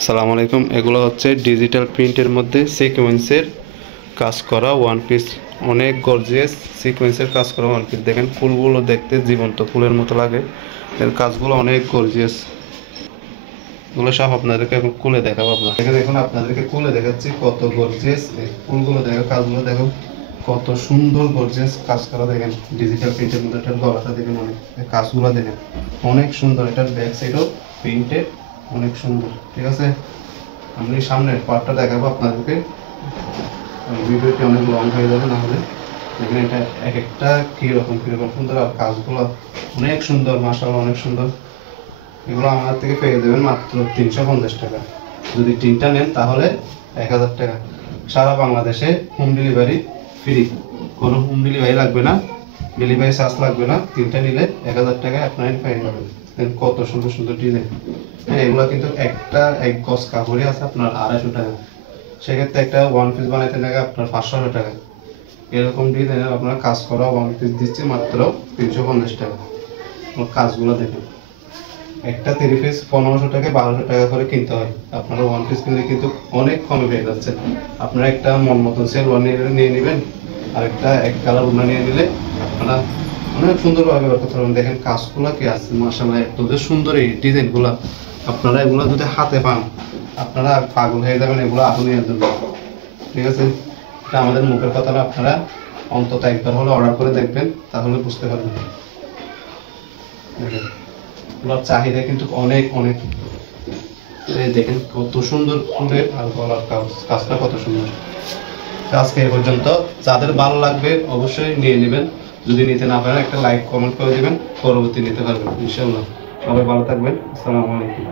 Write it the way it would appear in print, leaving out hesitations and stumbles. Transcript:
আসসালামু আলাইকুম। এগুলো হচ্ছে ডিজিটাল প্রিন্টের মধ্যে সিকোয়েন্সের কাজ করা ওয়ান পিস, অনেক গর্জিয়াস সিকোয়েন্সের কাজ করা ওয়ান পিস। দেখেন ফুলগুলো দেখতে জীবন্ত ফুলের মতো লাগে, এর কাজগুলো অনেক গর্জিয়াস। এগুলো সব আপনাদেরকে এখন খুলে দেখাবো। দেখুন আপনাদেরকে খুলে দেখাচ্ছি কত গর্জিয়াস ফুলগুলো। দেখো কাজগুলো, দেখো কত সুন্দর গর্জিয়াস কাজ করা। দেখেন ডিজিটাল প্রিন্টের মধ্যে এটার গলাটা দেখেন, অনেক কাজগুলো দেখেন অনেক সুন্দর। এটার ব্যাক সাইডও প্রিন্টেড অনেক সুন্দর। ঠিক আছে, আমি সামনের পার্টটা দেখাবো আপনাদেরকে। ভিডিওটি অনেক লং হয়ে যাবে না হলে। দেখেন এটা এক একটা কীরকম সুন্দর, আর কাজগুলো অনেক সুন্দর, মাশাআল্লাহ অনেক সুন্দর। এগুলো আমার থেকে পেয়ে দেবেন মাত্র 350 টাকা। যদি তিনটা নেন তাহলে 1000 টাকা। সারা বাংলাদেশে হোম ডেলিভারি ফ্রি, কোনো হোম ডেলিভারি লাগবে না, ডেলিভারি চার্জ লাগবে না। তিনটা নিলে 1000 টাকায় আপনার পেয়ে যাবেন। কত সুন্দর সুন্দর ডিজাইন। এগুলো কিন্তু একটা এক গজ কাপড়ে আছে আপনার 250 টাকা। সেক্ষেত্রে একটা ওয়ান পিস বানাইতে লাগে আপনার 500 টাকা। এরকম ডিজাইনের আপনার কাজ করা ওয়ান পিস দিচ্ছে মাত্র 350 টাকা। কাজগুলো দেখুন, একটা 3 পিস 1500 টাকা 1200 টাকা করে কিনতে হয়। আপনারা ওয়ান পিস কিনলে কিন্তু অনেক কমে পেয়ে যাচ্ছে। আপনারা একটা মন মতন সেলওয়ার নিয়ে নেবেন, আর একটা এক কালার উন্না নিয়ে নিলে আপনারা অনেক সুন্দরভাবে ব্যবহার করতে পারবেন। দেখেন কাজগুলো কি আছে, মাশাআল্লাহ এত যে সুন্দর এই ডিজাইনগুলো। আপনারা এগুলো যদি হাতে পান আপনারা পাগল হয়ে যাবেন এগুলো আধুনিকের জন্য। ঠিক আছে, এটা আমাদের মুখের কথা না, আপনারা অন্তত একবার হলে অর্ডার করে দেখবেন, তাহলে বুঝতে পারবেন। দেখেন এগুলোর চাহিদা কিন্তু অনেক অনেক। দেখেন কত সুন্দর ফুলের আর গলার কাজটা কত সুন্দর। আজকে এ পর্যন্ত। যাদের ভালো লাগবে অবশ্যই নিয়ে নেবেন। যদি নিতে না পারেন একটা লাইক কমেন্ট করে দেবেন, পরবর্তী নিতে পারবেন ইনশাআল্লাহ। সবাই ভালো থাকবেন। আসসালামু আলাইকুম।